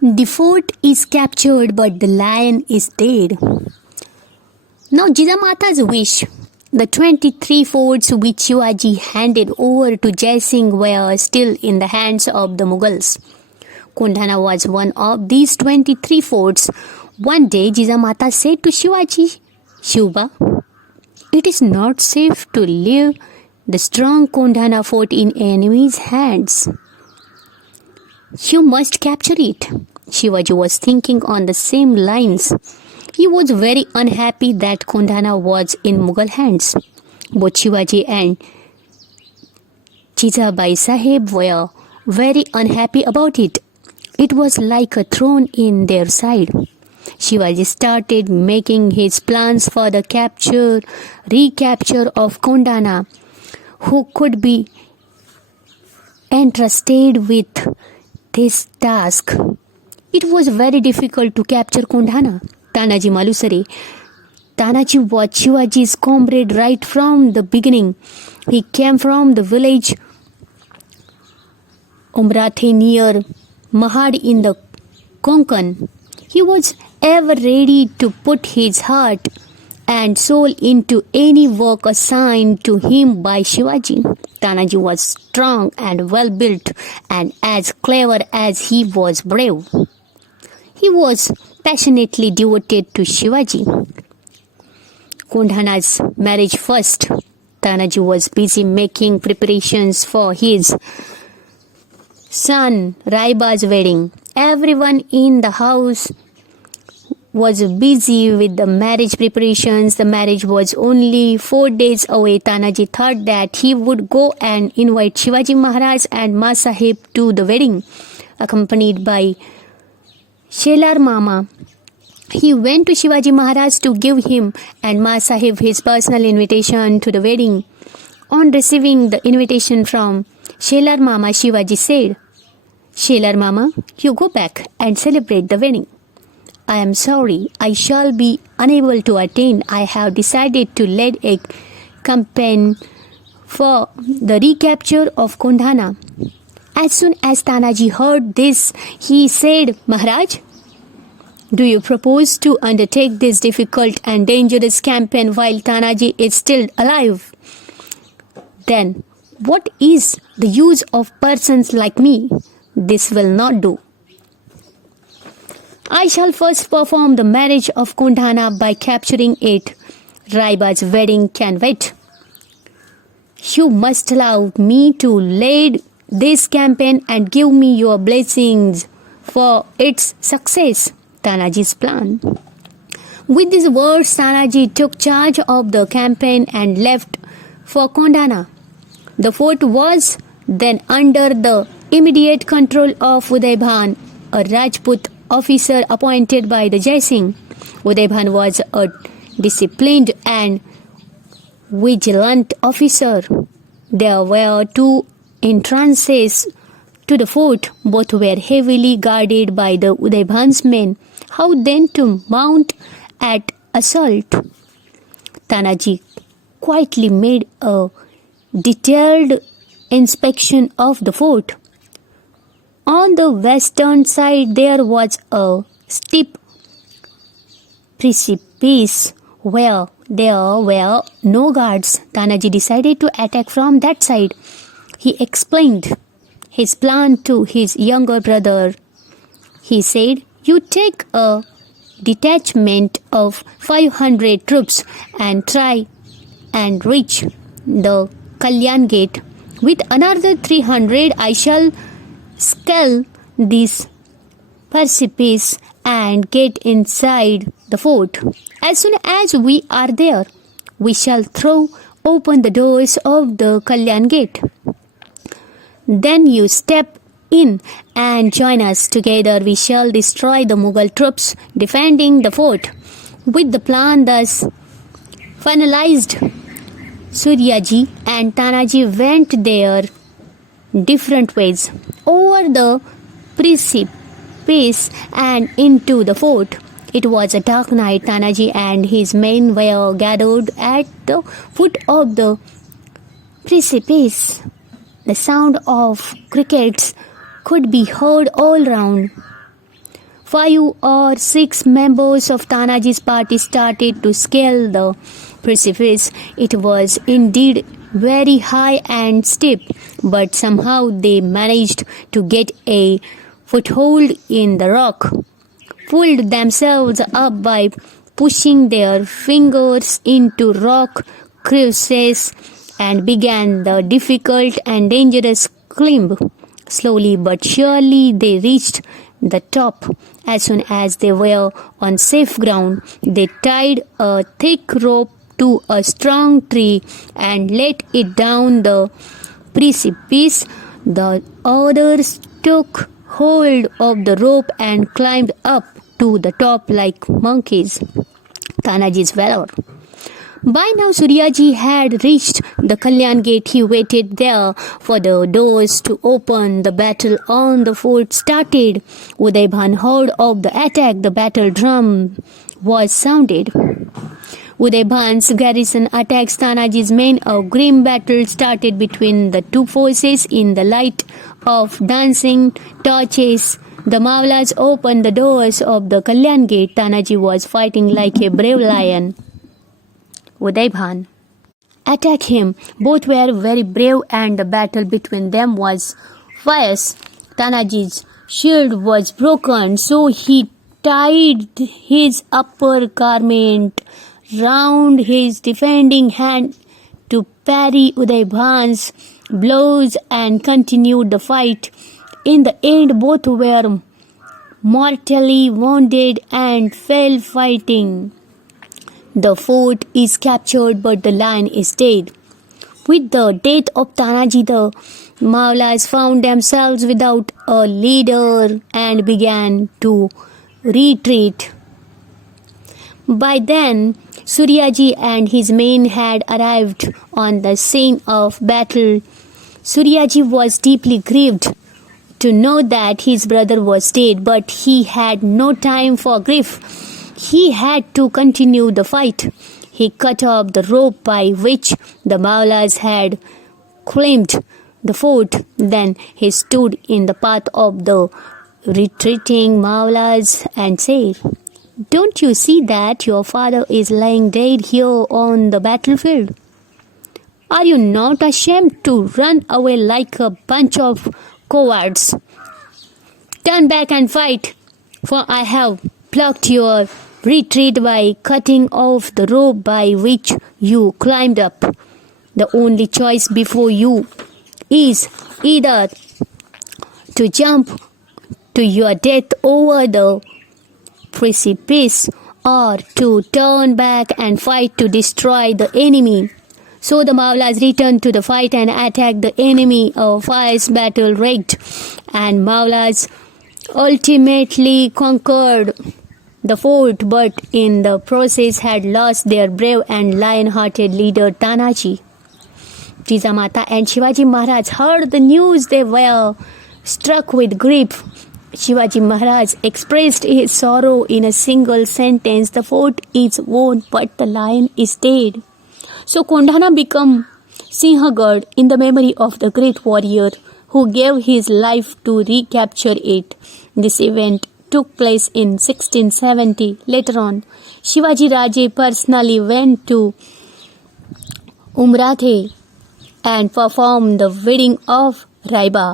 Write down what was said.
The fort is captured, but the lion is dead. Now, Jijamata's wish. The 23 forts which Shivaji handed over to Jai Singh were still in the hands of the Mughals. Kundhana was one of these 23 forts. One day, Jijamata said to Shivaji, Shiva, it is not safe to leave the strong Kundhana fort in enemy's hands. You must capture it. Shivaji was thinking on the same lines. He was very unhappy that Kundhana was in Mughal hands. Both Shivaji and Jijabai Sahib were very unhappy about it. It was like a thorn in their side. Shivaji started making his plans for the recapture of Kundhana, who could be entrusted with this task. It was very difficult to capture Kundhana. Tanaji Malusare. Tanaji was Shivaji's comrade right from the beginning. He came from the village Umrathe near Mahad in the Konkan. He was ever ready to put his heart and soul into any work assigned to him by Shivaji. Tanaji was strong and well built and as clever as he was brave. He was passionately devoted to Shivaji. Kundhana's marriage first. Tanaji was busy making preparations for his son Raiba's wedding. Everyone in the house was busy with the marriage preparations. The marriage was only 4 days away. Tanaji thought that he would go and invite Shivaji Maharaj and Ma Sahib to the wedding, accompanied by Shelar Mama. He went to Shivaji Maharaj to give him and Ma Sahib his personal invitation to the wedding. On receiving the invitation from Shelar Mama, Shivaji said, Shelar Mama, you go back and celebrate the wedding. I am sorry, I shall be unable to attend. I have decided to lead a campaign for the recapture of Kundhana. As soon as Tanaji heard this, he said, Maharaj, do you propose to undertake this difficult and dangerous campaign while Tanaji is still alive? Then, what is the use of persons like me? This will not do. I shall first perform the marriage of Kundhana by capturing it. Raiba's wedding can wait. You must allow me to lead this campaign and give me your blessings for its success. Tanaji's plan. With these words, Tanaji took charge of the campaign and left for Kundhana. The fort was then under the immediate control of Udaybhan, a Rajput officer appointed by the Jai Singh. Udaybhan was a disciplined and vigilant officer. There were 2 entrances to the fort. Both were heavily guarded by the Udaybhan's men. How then to mount at assault? Tanaji quietly made a detailed inspection of the fort. On the western side there was a steep precipice where there were no guards. Tanaji decided to attack from that side. He explained his plan to his younger brother. He said, you take a detachment of 500 troops and try and reach the Kalyan gate. With another 300 I shall scale this precipice and get inside the fort. As soon as we are there, we shall throw open the doors of the Kalyan gate. Then you step in and join us. Together we shall destroy the Mughal troops defending the fort. With the plan thus finalized, Suryaji and Tanaji went their different ways over the precipice and into the fort. It was a dark night. Tanaji and his men were gathered at the foot of the precipice. The sound of crickets could be heard all round. 5 or 6 members of Tanaji's party started to scale the precipice. It was indeed very high and steep, but somehow they managed to get a foothold in the rock, pulled themselves up by pushing their fingers into rock crevices, and began the difficult and dangerous climb. Slowly but surely they reached the top. As soon as they were on safe ground, they tied a thick rope to a strong tree and let it down the precipice. The others took hold of the rope and climbed up to the top like monkeys. Tanaji's valor. By now Suryaji had reached the Kalyan gate. He waited there for the doors to open. The battle on the fort started. Udaybhan heard of the attack. The battle drum was sounded. Udaybhan's garrison attacks Tanaji's men. A grim battle started between the two forces in the light of dancing torches. The Mawlas opened the doors of the Kalyan gate. Tanaji was fighting like a brave lion. Udaybhan attacked him. Both were very brave and the battle between them was fierce. Tanaji's shield was broken, so he tied his upper garment round his defending hand to parry Udaybhan's blows and continued the fight. In the end, both were mortally wounded and fell fighting. The fort is captured, but the lion is dead. With the death of Tanaji, the Mawlas found themselves without a leader and began to retreat. By then, Suryaji and his men had arrived on the scene of battle. Suryaji was deeply grieved to know that his brother was dead, but he had no time for grief. He had to continue the fight. He cut off the rope by which the Mawlas had climbed the fort. Then he stood in the path of the retreating Mawlas and said, "Don't you see that your father is lying dead here on the battlefield? Are you not ashamed to run away like a bunch of cowards? Turn back and fight, for I have blocked your retreat by cutting off the rope by which you climbed up. The only choice before you is either to jump to your death over the precipice or to turn back and fight to destroy the enemy." So the Mawlas returned to the fight and attacked the enemy. A fierce battle raged, and Mawlas ultimately conquered the fort, but in the process had lost their brave and lion-hearted leader Tanaji. Jijamata and Shivaji Maharaj heard the news. They were struck with grief. Shivaji Maharaj expressed his sorrow in a single sentence: "The fort is won, but the lion is dead." So Kondhana became Sinhagad in the memory of the great warrior who gave his life to recapture it. This event took place in 1670. Later on, Shivaji Raje personally went to Umrathe and performed the wedding of Raiba.